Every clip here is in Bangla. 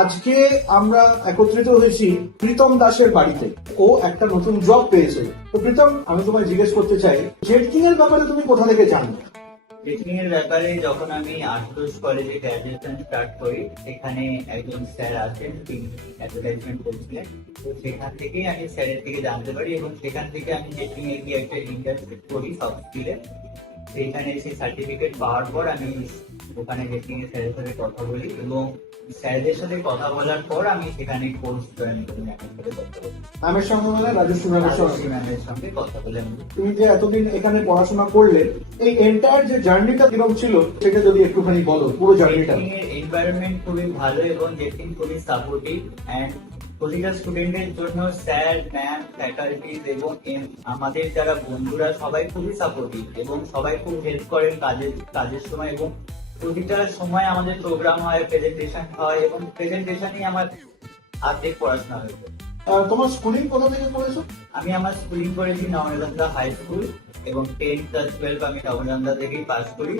আজকে আমরা একত্রিত হয়েছি প্রীতম দাসের বাড়িতে। ও একটা নতুন জব পেয়েছে। তো প্রীতম, আমি তোমায় জিজ্ঞেস করতে চাই, জেটকিং এর ব্যাপারে তুমি কোথা থেকে জানো? জেটকিং এর ব্যাপারে যখন আমি আশুতোষ কলেজে গ্রাজুয়েশন স্টার্ট করি, সেখানে একজন স্যার আছেন, তিনি অ্যাডভার্টাইজমেন্ট করছিলেন। তো সেখান থেকেই আমি স্যারের থেকে জানতে পারি এবং সেখান থেকে আমি জেটকিং এ গিয়ে একটা ইন্টার্নশিপ করি সফট স্কিলে। সেইখানে সেই সার্টিফিকেট পাওয়ার পর আমি ওখানে জেটকিং এর স্যারের সাথে কথা বলি এবং স্যারদের সাথে কথা বলার পর আমি সেখানে কোর্স জয়েন করি। ম্যামের সঙ্গে মানে রাজশ্রী ম্যামের সঙ্গে কথা বলে। তুমি যে এতদিন এখানে পড়াশোনা করলে, এই এন্টায়ার যে জার্নিটা কিরকম ছিল সেটা যদি একটুখানি বলো, পুরো জার্নিটা। এনভায়রনমেন্ট খুবই ভালো এবং জেটকিং খুবই সাপোর্টিভ অ্যান্ড প্রতিটা স্টুডেন্টের জন্য স্যার, ম্যাম, ফ্যাকাল্টিজ এবং আমাদের যারা বন্ধুরা সবাই খুবই সাপোর্টিভ এবং সবাই খুব হেল্প করেন কাজের সময়। এবং প্রতিটা সময় আমাদের প্রোগ্রাম হয়, প্রেজেন্টেশন হয় এবং প্রেজেন্টেশনই আমার অর্ধেক পড়াশোনা হয়েছে। তোমার স্কুলিং কোথা থেকে করেছো? আমি আমার স্কুলিং করেছি নবনন্দা হাই স্কুল এবং 10+12 আমি নবনন্দা থেকেই পাস করি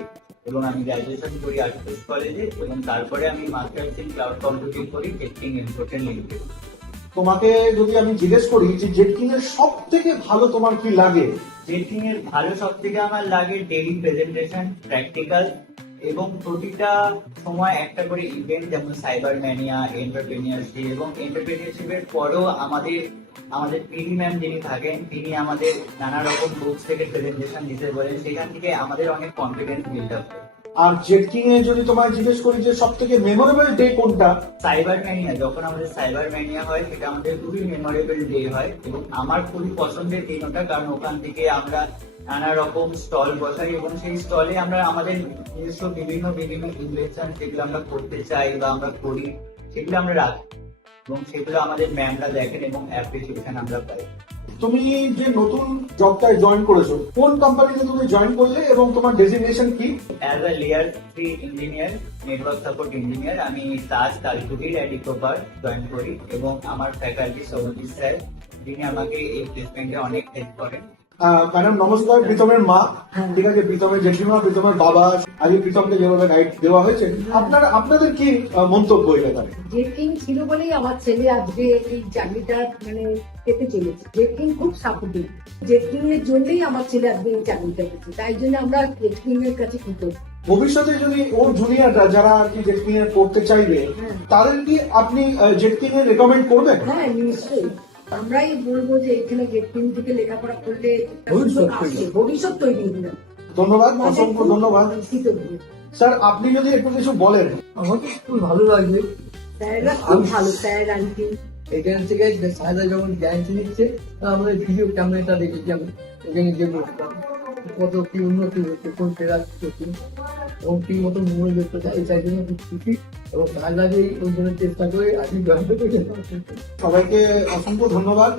এবং আমি গ্রাজুয়েশন করি আশুতোষ কলেজে এবং তারপরে আমি মাস্টার্স ইন ক্লাউড কম্পিউটিং করি জেটকিং ইনফোটেক লিমিটেড। তোমাকে যদি আমি জিজ্ঞেস করি যে জেটকিং এর সব থেকে ভালো তোমার কি লাগে? জেটকিং এর ভালো সব থেকে আমার লাগে ডেইলি প্রেজেন্টেশন, প্র্যাকটিক্যাল এবং প্রতিটা সময় একটা করে ইভেন্ট, যেমন সাইবার ম্যানিয়া, এন্টারপ্রেনিয়ারশিপ এবং এন্টারপ্রেনিয়ারশিপের পরেও আমাদের পিডি ম্যাম যিনি থাকেন, তিনি আমাদের নানা রকম বুকস থেকে প্রেজেন্টেশন দিতে বলেন, সেখান থেকে আমাদের অনেক কনফিডেন্স বিল্ড আপ হয়। আর জেটকিং এ যদি তোমায় জিজ্ঞেস করি যে সব থেকে মেমোরেবল ডে কোনটা? সাইবার ম্যানিয়া, যখন আমাদের সাইবার ম্যানিয়া হয় সেটা আমাদের খুবই মেমোরেবল ডে হয় এবং আমার খুবই পছন্দের দিন ওটা, কারণ ওখান থেকে আমরা নানা রকম স্টল বসাই এবং সেই স্টলে আমরা আমাদের নিজস্ব বিভিন্ন ইনভেনশন যেগুলো আমরা করতে চাই বা আমরা করি সেগুলো আমরা রাখি এবং সেগুলো আমাদের ম্যামরা দেখেন এবং অ্যাপ্রিসিয়েশন আমরা পাই। তুমি যে নতুন জবটায় জয়েন করেছো, কোন কোম্পানিতে তুমি জয়েন করলে এবং তোমার ডেজিগনেশন কি? As a layer 3 engineer, network support engineer, আমি তাজ কালকুটির এডিকোপার জয়েন করি এবং আমার ফ্যাকাল্টি সৌরজিৎ স্যার, যিনি আমাকে এই প্লেসমেন্টে অনেক হেল্প করেন। ম্যাডাম নমস্কার, প্রীতমের মা, ঠিক আছে, প্রীতমের জেঠিমা, প্রীতমের বাবা, আজকে প্রীতমকে যেভাবে গাইড দেওয়া হয়েছে, আপনাদের কি মন্তব্য এই ব্যাপারে? জেটকিং ছিল বলেই আমার ছেলে আজকে এই চাকরিটা মানে পেতে চলেছে। জেটকিং খুব সাপোর্টিভ, জেটকিং এর জন্যই আমার ছেলে আজকে এই চাকরিটা পেয়েছে, তাই জন্য আমরা জেটকিং এর কাছে কৃতজ্ঞ। ভবিষ্যতে যদি ওর জুনিয়ররা যারা আর কি জেটকিং এর পড়তে চাইবে, তাদের কি আপনি জেটকিং এর রেকমেন্ড করবেন? হ্যাঁ, নিশ্চয়ই। আমরাই বলবো যে এখানে জেটকিং থেকে লেখাপড়া করলে ভবিষ্যৎ তৈরি হবে। ধন্যবাদ, অসংখ্য ধন্যবাদ। স্যার, আপনি যদি একটু কিছু বলেন। আমার খুব ভালো লাগবে, স্যাররা খুব ভালো, স্যার আন্টি। এখান থেকে স্যাররা যখন জ্ঞান নিচ্ছে, আমরা ভিডিও ক্যামেরাটা দেখেছি, আমি এখানে যে বলছিলাম কত কি উন্নতি হচ্ছে, কোন ক্লাস করছি এবং কি মতো মনে দেখতে চাই, তাই জন্য খুব খুশি এবং স্যাররা যে ওই জন্য চেষ্টা করে আজকে জয়েন করতে। সবাইকে অসংখ্য ধন্যবাদ।